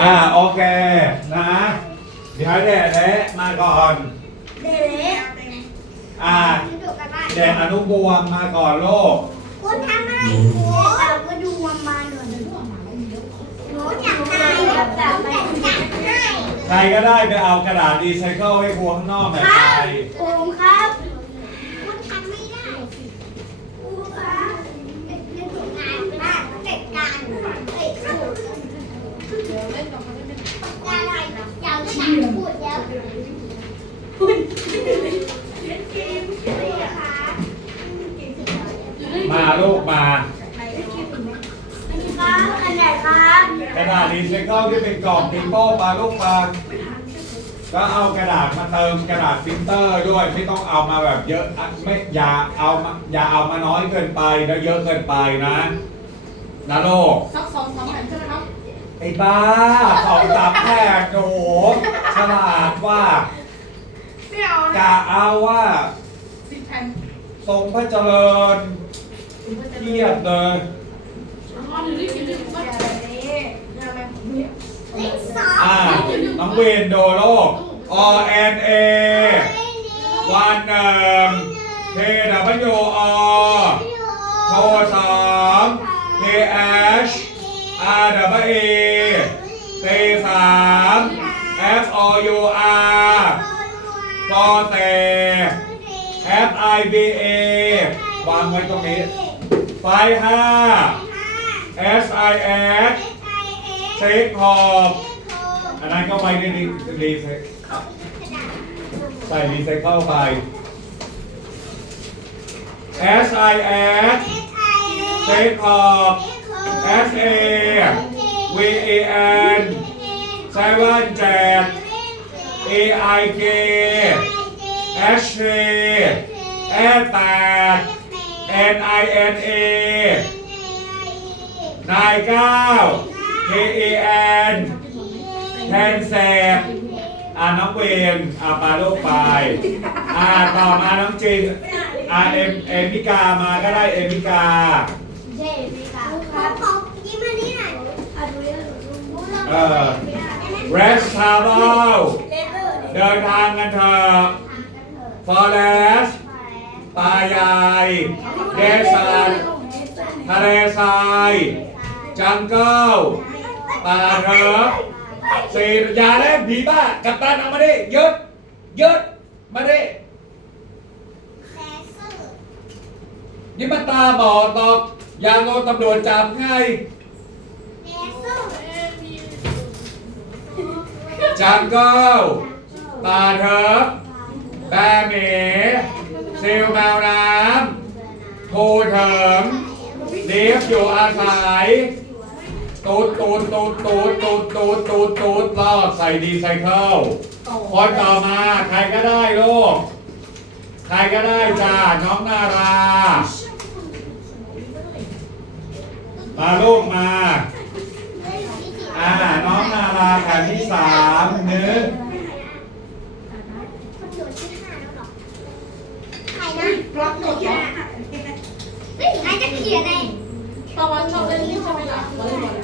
อ่าโอเคนะเดี๋ยวเด็กเด็มาก่อน เด็กอ่าดูกันบ้านเด็กอนุบวมมาก่อนโลกคุณทำอะไรคุณเราก็ดูมันมาหน่อยหนูอยากได้แบบจัดจัดให้ใครก็ได้ไปเอากระดาษรีไซเคิลให้ครัวข้างนอกหน่อยคไปรับผมครับคุณทำไม่ได้ครูครับในถุงงานบ้านเด็กการเด็กการอะไรอยากจะ พูดแล้วค่ะมาลูกมาครับอันไหนครับกระดาษรีไซเคิลที่เป็นกล่องปิโป้ปลาลูกปลาก็เอากระดาษมาเติมกระดาษปรินเตอร์ด้วยไม่ต้องเอามาแบบเยอะอะไม่อย่าเอามาอย่าเอามาน้อยเกินไปแล้วเยอะเกินไปนะนะโลก สักสองสามแผ่นใช่ไหมครับไอ้บ้าสองสามแผ่นโอ้โหฉลาดว่าไม่เอากะเอาว่าสิบแผ่นทรงพระเจริญเทียบเลยอ๋อหนูรีบกินรีบกินว่าอะไรเนี่ยอนี่ยเลขสองอ่าน้องเวนโดโลก O N A วันหนึ่ง K W O โทรสอง K H R W E ตีสาม F O U R โฟเต F I B A วางไว้ตรงนี้ไฟห้า S I X เช็คขอบอันนั้นก็ไปในรีรีไซใส่รีไซเคิลไป S I X เช็คขอบ S A V A N เซเว่นเจ็ด A I K H K แอดแปด N I N A นายเก้า K A N แทนแสบอ่าน้องเวนอ่าปลาลูกไปอ่าต่อมาน้องจีนอ่าเอ็มเอมิกามาก็ได้เอมิกาเจ๊ไหมคะขอขอยิ้มอันนี้หน่อยอะดูเยอะดูเย อะเออ r e s t a b l เดินทางกันเถอะ Forest ป่าใหญ่เดซันทะเลทรายจังเกิลป่าเถิบสี่ยาเล่นผีบ้า กับตันเอามาดิยึดยึดมาดินี่มันตาบอดตอกยาโดนตำรวจจับไง จังเกิลป่าเถิบแบหมีซิลแมวน้ำภูเถิงเลียบอยู่อาศัยตูดตูดตูดตูดตูดตูดตูดตูดรอดใส่ดีไซเคิลคนต่อมาใครก็ได้ลูก ใครก็ได้จ้า น้องนารา มาลูกมา อ่า น้องนาราแผ่นที่สามนึกใครนะบล็อกตัวที่เฮ้ยใครจะเขียนอะไรตะวันชอบเล่นนี่ใช่ไมล่ะวอลเลย์บอล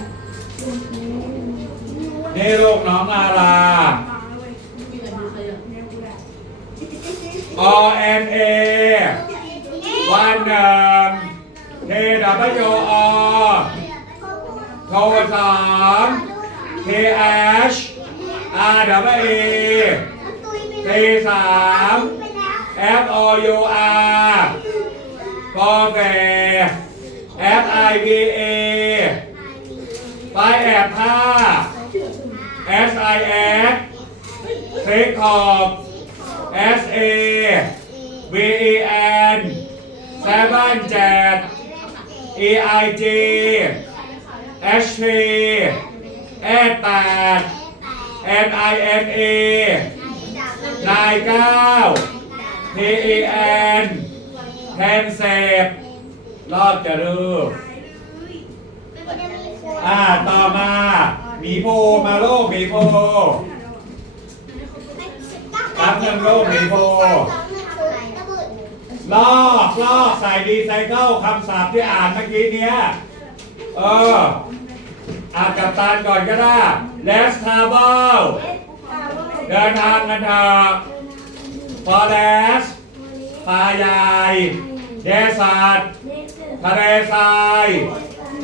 นี่ลูกน้องนารา O N A วันหนึ่ง K W O ทรสอง K H R W E ตีสาม F O U R โฟเต F I V A ไปแอบผ้า S I X เซ็กขอบ S A V E N เซเว่นเจ็ด E I G H T แอแปด N I N A นายเก้า T E N แทนเสพรอบจะรูอ่าต่อมาหมีโพมาโลกหมีโพรับเงินโลกหมีโพลอกลอกใส่ดีไซเคิลคำศัพท์ที่อ่านเมื่อกี้เนี้ย เอออากับตันก่อนก็ได้ Let's travel เดินทางกันเถอะ Forest ป่าใหญ่ Desert ทะเลทราย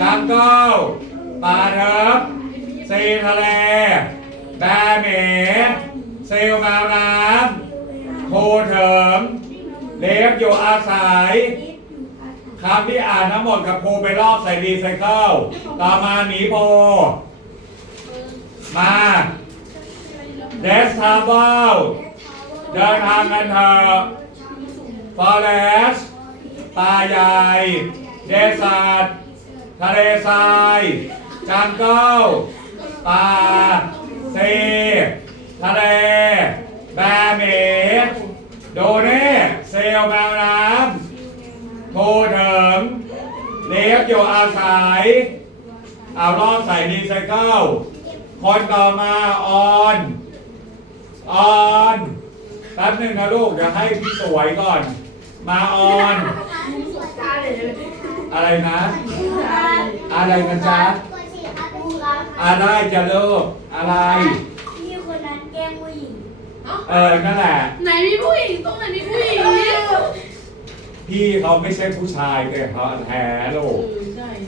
จังเกิลป่าเทิบซีทะเลแบเมเซลล์แมวน้ำโคเถิมเลฟอยู่อาศัย คำที่อ่านทั้งหมดกับครูไปรอบใส่รีไซเคิลต่อมาหมีโพมาเดสทาเบลเดินทางกันเถอะฟอเรสป่าใหญ่ เดซัตทะเลทรายจังเกิลป่าซีทะเล แบเหมโดเน่เซลแมวน้ำ โทเถิงเลฟอยู่อาศัยเอารอบใส่รีไซเคิลคนต่อมาออนออนแป๊บหนึงนะลูกเดี๋ยวให้พี่สวยก่อน มาออนตาเลยอะไรนะ อะไรนะจ๊ะตัวสีครับเป็นครับอะไรจะเลิกอะไรมีคนนั้นแกล้งผู้หญิงเออนั่นแหละไหนมีผู้หญิงตรงไหนมีผู้หญิง พี่เขาไม่ใช่ผู้ชายแต่เขาแท้ลูก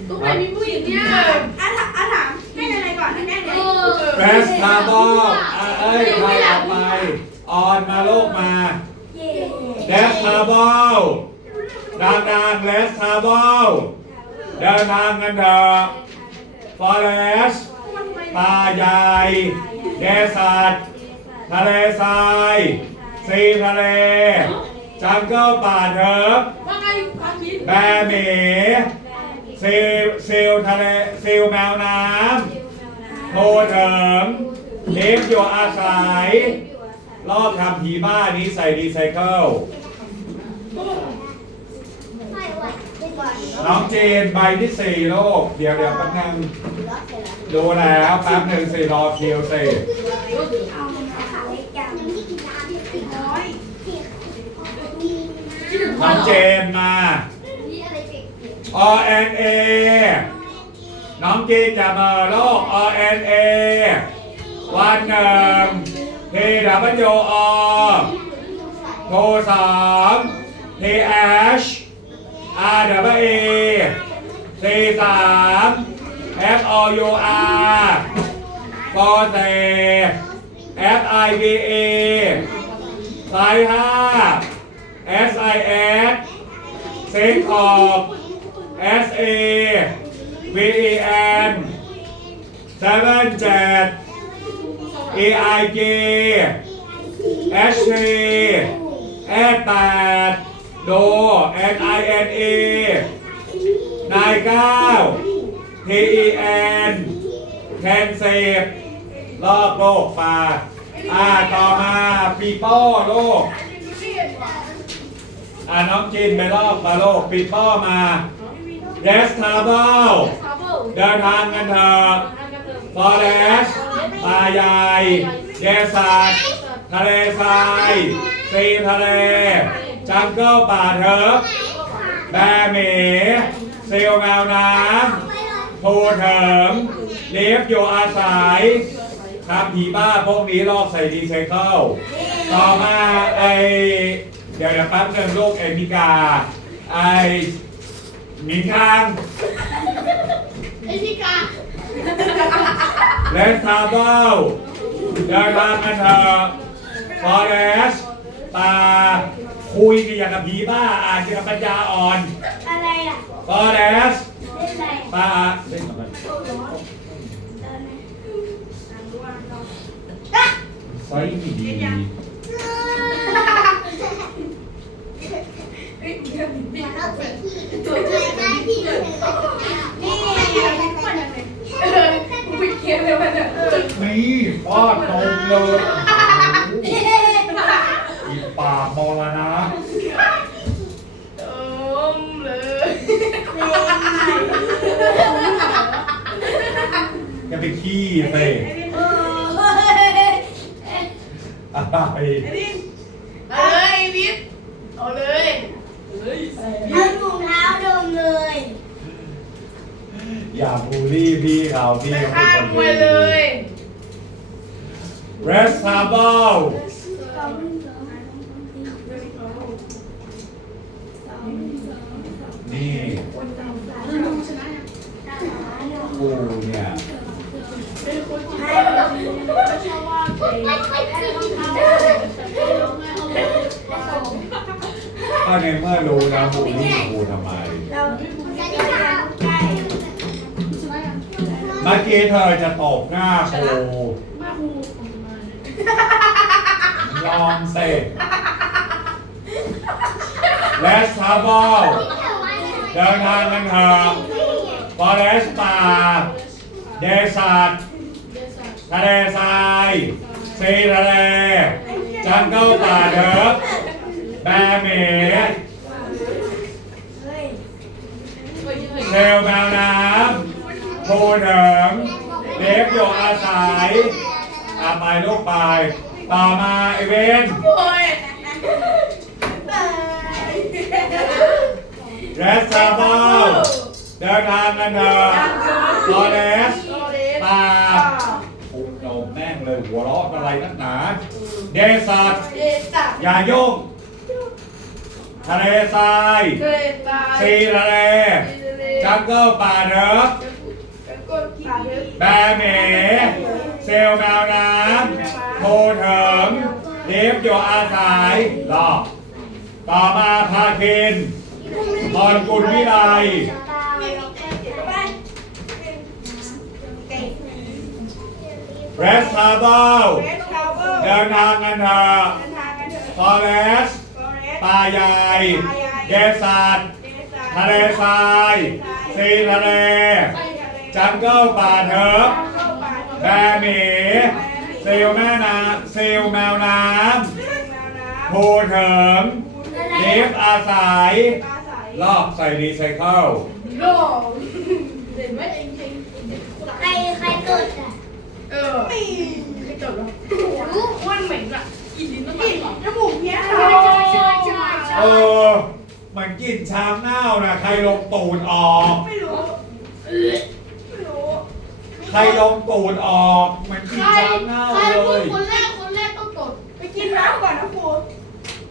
ตรงไหนมีผู้หญิงเนี่ยอะถามอะถามแม่อะไรก่อนให้แม่เอเนี่ยอเบสคาร์บอนเอ้ยใครออกไปออนมาโลกมาเย่เดสคาร์บอนดังๆเลสคาร์บอนเดินทางกันเถอะฟอเรสป่าใหญ่เดสัตทะเลทรายซีทะเล จังเกิลป่าเถิบว่าไงความคิดแบเหมซีซิลทะเลซิลแมวน้ำโคเถิมลิฟต์อยู่อาศัย รอบทำผีบ้านี้ใส่รีไซเคิลไม่ไหวเป็นบอลน้องเจนใบที่สี่โลก เดี๋ยวเดี๋ยวแป๊บนึงดูแล้วแป๊บหนึ่งสี่รอคิวสี่เอาขาเล็กจังยังไม่กินน้ำเลยสิน้อยมี คิดถึงพ่ น้อองเหรอเจนมานี่อะไรเด็ก O N A น้องเจนจะมาโลก O N A วันหนึ่ง T W O โทรสาม T H R W A C สาม F O U R โปรเซ F I V A สายห้า S I S เซ็กออก S A V E N 7 7 A I J H T แอดแปดโด N I N A นายเก้า T E N แคนเซปรอบโลกปาอ่าต่อมาปีโป้โลก อ่าน้องจินไปรอบปาโลกปีโป้มาเดสทาเบิลทราเบิลเดินทางกันเถอะฟอเรสป่าใหญ่เดซัตทะเลทรายซีทะเล จังเกิลป่าเถิบแบเหมเซลแมวน้ำโทเถิมเลฟอยู่อาศัยทำผีบ้าพวกนี้ลอกใส่ดีไซเคิลต่อมาไอ เดี๋ยวเดี๋ยวแป๊บนึงลูกเอมิกา ไอหมิงคางไอ้พี่กาเลสทาเบิลเดินทากันเถอะฟอเรสตาคุยกันอย่างกับผีบ้าอ่านกับปัญญาอ่อนอะไรอะฟอเรสเล่นอะไรตาเล่นอะไรไซส์ไม่ดี เราใส่ที่ตัวใส่ได้ที่เลยนี่อะไรกันเนี่ยเออกูไปเคียนเลยมันเนี่ยนี่ฟาดตรงเลยอีปากมรณะเอิมเลยแกไปขี้เตะอะไรเอ้ยวิทเอาเลย เฮ้ยเอาถุงเท้าดมเลยยอย่าบูลลี่พี่เขาพี่ไปเขาเป็นข้างคนมวยเลยเรสซาเบิลนี่กูเก็ในเมื่อรู้แล้วบูลลี่กูทำไม เราจะได้ทำใช่เมื่อกี้เธอจะตบหน้าครูมาครูผมมายอมเสร็จและซาบอลเดินทางกันเถอะฟอเรสตาเดซัตทะเลทรายซีทะเลจังเกิลป่าเดิบ แบร์เมเซลแมวน้ำโพเดิมเล็บโยอาศัยอาไปลูกไป ต่อมาไอเวนเรสซาบอลเดินทางกันเถอะฟอเรสโตเดสตาปุกโนมแม่งเลยหัวเราะอะไรนักหนา เดซัตเดสัตอย่ายุ่ง ทะเลทรายเกรตาซีทะเลจังเกิลป่าเดิบกดกีเดสแบร์เมเซลแมวน้ำโพเถิมเล็บโยอาศัยรอบต่อมาพาคินพรกุลวิไลเรสซาเบิลเรสคาเวอร์เดินทางกันเถอะเดินทางกันเถอะฟอเรสฟอเรส ป่าใหญ่เดซัตเดซัตทะเลทรายซีทะเล จังเกิลป่าเถิบเข้าป่าแบร์หมีเซลแม่น้ำเซลแมวน้ำโพเถิมเลิฟอาศัยอาศัยลอกใส่รีไซเคิลโลเด่นไหมเองเองใครใครกดอะ เออไม่ไม่จบหรอกอ้วนเหม็นอะกินลิ้นน้ำมันกลิ่นหรอจมูกเนี้ย ใช่ใช่ใช่ใช่ใช่เออมันกลินชามเน่านะใครลงตูดออก ไม่รู้ ไม่รู้ใครลงตูดออก มันกลินชามเน่าใครเลพูดย คนแรกคนแรกต้องกดไปกินน้ำก่อนนะครู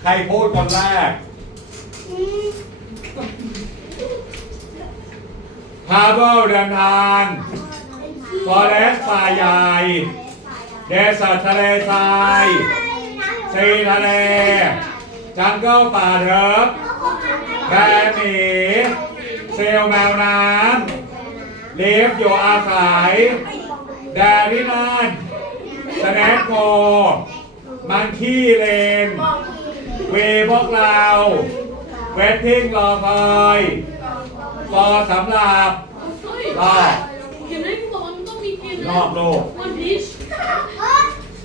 ใครพูดคนแรกอืมพาเบิลเดินทางฟอเรสต์ป่าใหญ่เดซัตทะเลทราย ซีทะเล จังเกิลป่าเถิบแบร์หมีเซลแมวน้ำเลฟอยู่อาศัยแดรินานสแน็คโกมันขี้เลน เวพวกเราเวททิ้งรอคอยรอสำหรับรอบเห็นไหมคุณบอกว่ามันต้องมีกินรอบโลกวันพีช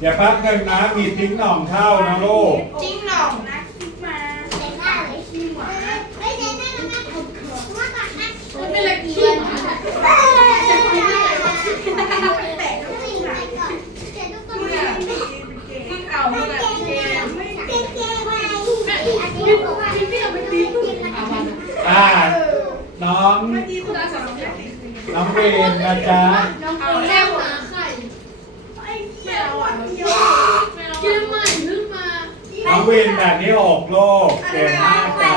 อย่าแป๊บหนึ่งนะมีทิ้งหน่องเข้านะลูกจริงหน่องนะคิดมา มันเป็น อะไรขี้หมาแตกทุกทีอะเนี่ยมึงเอามึงอะเกมไม่แม่พี่พี่พี่เอาไปตีลูกอาวันอ่าน้องเมื่อกี้คุณอาสาสมัครน้องเวนนะจ๊ะน้องเอาแก้วหาไข่ไอ้เหี้ยอะเดียวกินใหม่นึกมาน้องเวนแบบนี้หกโลกเก่งมากจ้ะ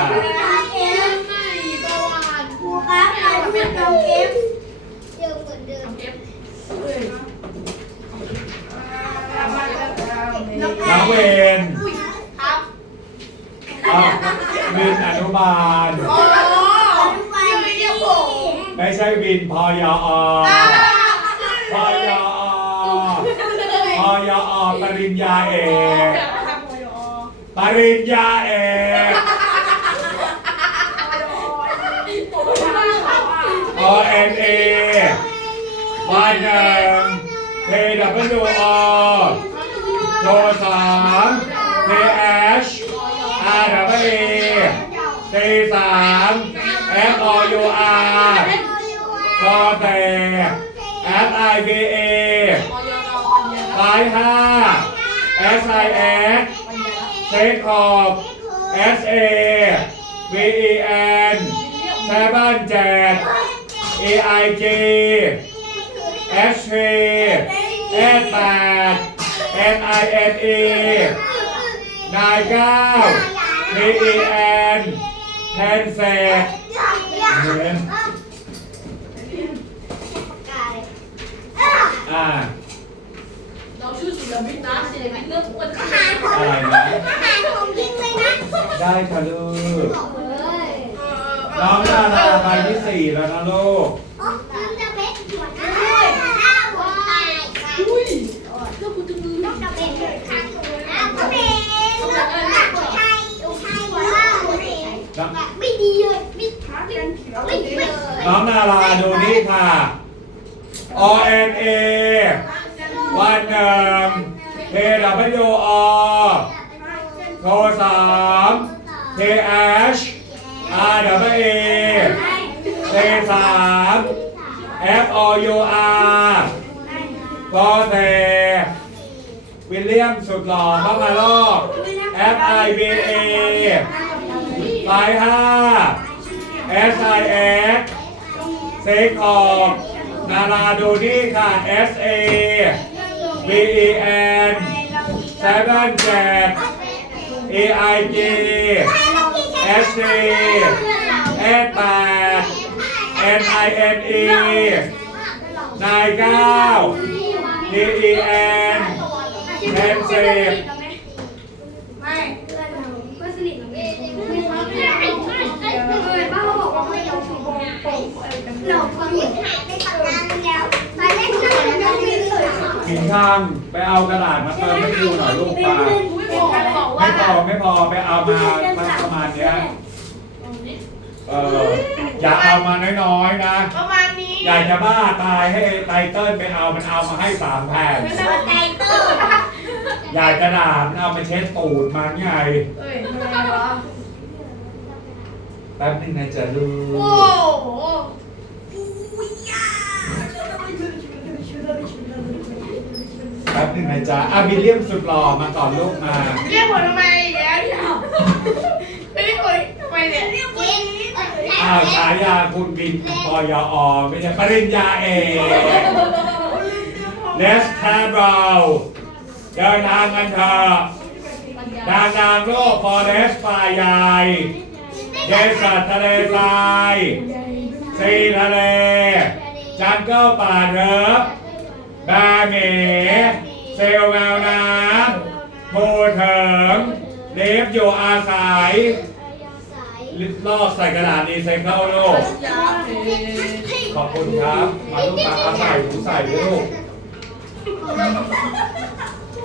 กินใหม่ประวัน ครู ครับใครพูดน้องเอฟเดิมเหมือนเดิมเอฟน้องเวนครับอะวินอนุบาลโอ้อนุบาลไม่ดีเรียกผมไม่ใช่วินพอยอพอยอพอยอปริญญาเอกปริญญาเอกอเอ็นเอ วันหนึ่งเคดับเบิลยูอโทรสามเคเอชอาร์ดับเบิลเอซีสามเอฟอยูอาร์พอเตแอฟไอบีเอสายห้าเอสไอเอสเช็คออกเอสเอวีเอ็นแซบันเจ็ด AIG H K S แปด N I N E นายเก้า K E N แทนเศษเห็นอ่าเราชื่อสุรมิตรนะศิลปินเรื่องอ้วนอาหารของอะไรนะอาหารของจริงเลยนะได้ค่ะลูกบอกเลยน้องนาราใบที่สี่แล้วนะลูก โอ้ลืมจะเบ็ดหัวหน้าอ้าวหัวตาย อุ้ยเรื่องกูจะมือ ต้องจะเบ็ดหัวข้างหัวหน้าก็เป็นลูกหลักหัวไทยหัวไทยหัวหน้าหัวเด็กแบบไม่ดีเลยไม่ไม่ไม่ น้องนาราดูนี่ค่ะ O N A วันหนึ่ง K W O โทรสาม K H R W A เทสาม F O U R ก็เทวิลเลียมสุดหล่อเข้ามาโลก F I B A สายห้า S I X เซ็กออกนาราดูนี่ค่ะ S A B E N seven seven A I G S J S 8 N I N E nine เก้า D E N 10 10 หลอกคนหายไปตั้งนานแล้วตอนแรกฉันยังไม่เคยหินข้างไปเอากระดาษมาเติมให้ดูหน่อยลูกปลาบอกไม่ว่าพอไม่พอไปเอามาประมาณเนี้ยเอออย่าเอามาน้อยๆนะ ประมาณนี้อยากจะบ้าตายให้ไตเติ้ลไปเอามันเอามาให้สามแผ่นใจตื้ออยากกระดาษมันเอามาเช็ดตูดมันไงเอ้ยทำไมวะแป๊บนึงนะจ๊ะลูกโอ้โห แป๊บนึงนะจ๊ะอะวิลเลียมสุดหล่อมาก่อนลูกมา เรียกผมทำไมอีกแล้วเนี่ยไม่ได้คุยทำไมเนี่ยเรียกผมอ้าวฉายาคุณบินปยอไม่ใช่ปริญญาเอกเนสแทบราเดินทางกันเถอะนางนางโลกฟอเรสต์ป่าใหญ่เดสัตทะเลทรายซีทะเล จังเกิลป่าเทิบ แบเหมเซลล์แมวน้ำโพเถิงเลฟอยู่อาศัยลอกใส่กระดาษรีไซเคิลลูกยาเพขอบคุณครับ มาลูกมาเอาใส่หูใส่ด้วยลูก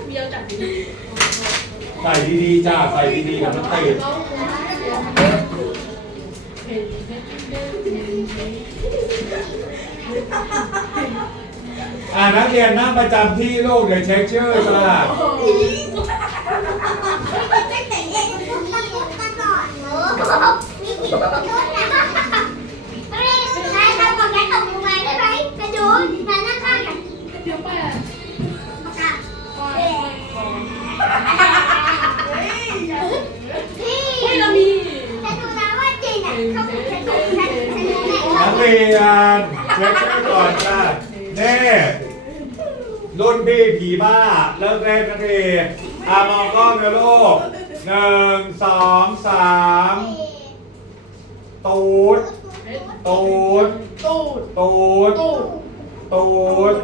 เบียวจัดดีใส่ดีๆจ้า ใส่ดีๆกับมันติด อ่านักเรียนนั่งประจำที่ลูกเดี๋ยวเช็คชื่อจ้าไม่แต่งเองมันต้องกันก่อนเนอะมีกี่คนนะเฮ้ยนายทำของแกตกลงมาได้ไหมกระโดดนายนั่งข้างกันเดี๋ยวไปอะพี่เฮ้ยเรามีจะดูนะว่าจริงอะเขาเป็นฉันถูกฉันฉันรู้ไหนนักเรียนเช็คชื่อก่อนจ้าเน่ รุ่นพี่ผีบ้า เลิกเล่นนักเรียนอ่ามองกล้องนะลูกหนึ่งสองสามตูด ตูด ตูด ตูด ตูด ตูด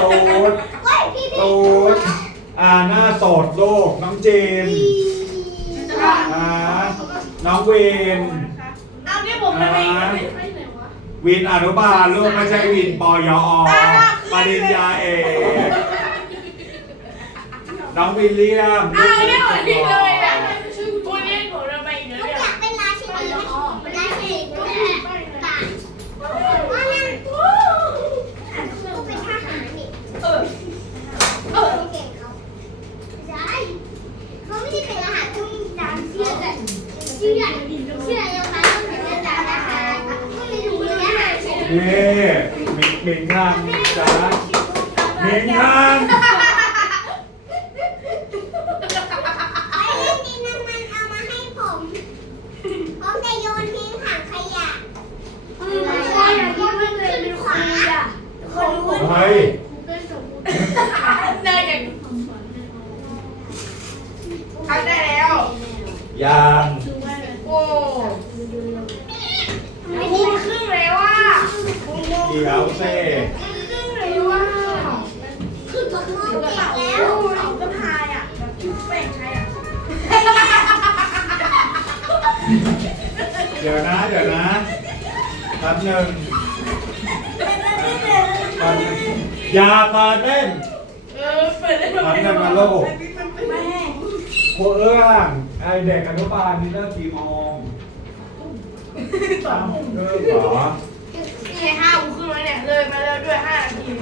ตูดเฮ้ยพี่พี่ตูด อ่าหน้าโสดลูกน้องจีนอ่าน้องวินเอาที่ผมทำไมอ่าไปไหนวะวินอนุบาลลูกไม่ใช่วินปยอ ปริญญาเอกน้องวิลเลียมเอาเรียกผมที่เลยนะชื่อคุณเรียกผมทำไมอีกแล้วเนี่ยอยากเป็นราชินีราชินีลูกตาว่านั่นลูกเป็นทหารนี่เออเออเก่งเขาใช่เขาไม่ได้เป็นทหารเขามีดาวเชื่อกันเชื่อเชื่อยังไงต้องเป็นดาวนะคะก็ไม่รู้เลยนะนี่มิ งมิงข้างจ้ามิงข้า เออเปิดได้แป๊บหนึ่งนะลูกแม่ครูเอื้องไอเด็กอนุบาลนี่เลิกกี่โมงสามโมงครึ่งเหรอนี่ห้าโมงครึ่งแล้วเนี่ยเลยมาแล้วด้วยห้านาที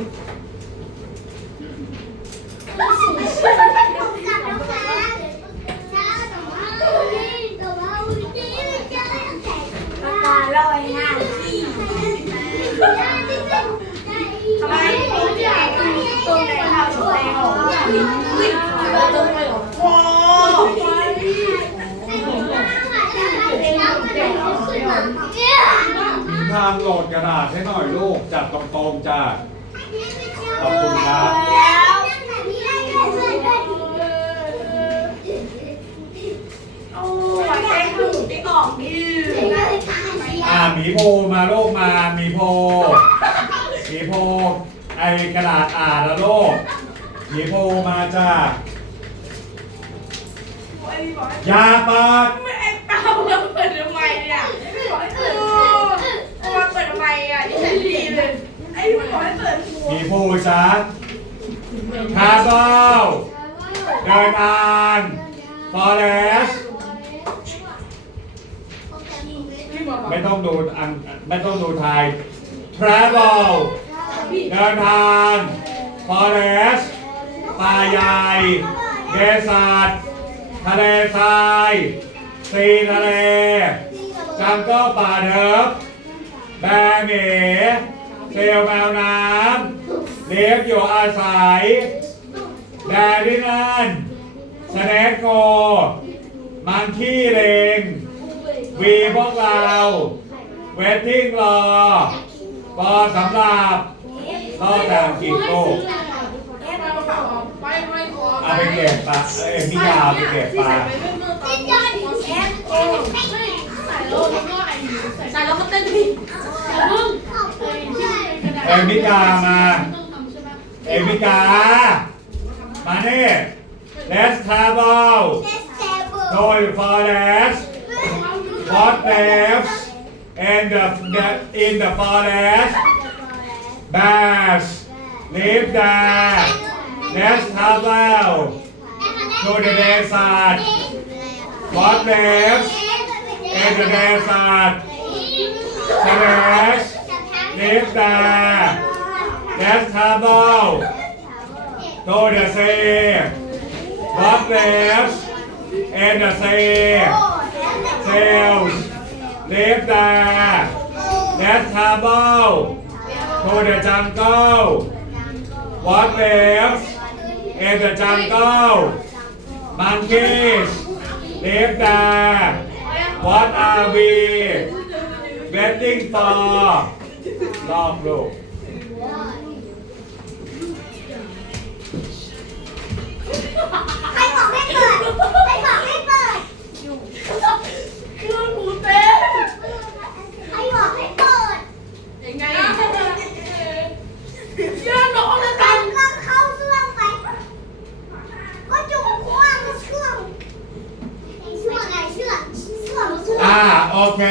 ทางโหลดกระดาษให้หน่อยลูก จัดตรงๆจ้าขอบคุณครับโอ้ยแกงถูกไปออกดิอ่าหมีโพมาลูกมาหมีโพ กระดาษอ่านแล้วลูกหมีโพมาจ้าไอ้พี่บอกให้อย่าเปิดไม่ไอ้เปล่าแล้วเปิดทำไมเนี่ยไอ้พี่บอกให้เปิดโอ้โอ้เปิดทำไมอะที่ฉันดีเลยไอ้พี่บอกให้เปิดหัวหมีโพจ้าคาร์บอนเดินอานฟอเรสพี่บอกไม่ต้องดูอันไม่ต้องดูไทย travel เดินทาง forest ป่าใหญ่เดสาดทะเลทรายซีทะเลจังก็ป่าเดิบแบเหมเซลแมวน้ำเลี้ยงอยู่อาศัยแดรินันสแนกโกมันขี้เลงวีพวกเรา เวทติ้งรอปอสำหรับ รอบแต่อังกฤษโลกไปไปขอเอาไปเก็บปลาเอ้ยพี่ยาวไปเก็บปลาใส่เรื่องตอนโอ้ใส่แล้วแล้วก็ไอ้ใส่แล้วก็เต้นพี่อย่าเพิ่งเอ้ยที่เป็นกระดาษเอมิกามาต้องทำใช่ปะเอมิกา มานี่ Let's travel โดย forest what lives in the, the in the forest bears live there Let's travel to the desert what lives in the desert Trash live there Let's travel to the sea what lives in the sea Sails live there Let's travel to the jungle What lives in the jungle Monkeys live there What are we waiting for รอบลูกใครบอกให้เปิด ใครบอกให้เปิดเครื่องหูเต้ อ่าโอเค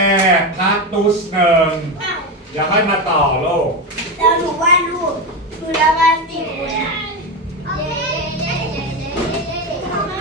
นักตุสหนึ่งอ้าวเดี๋ยวค่อยมาต่อโลูก แล้หนูวาดรูปหนูวะบายสีนะ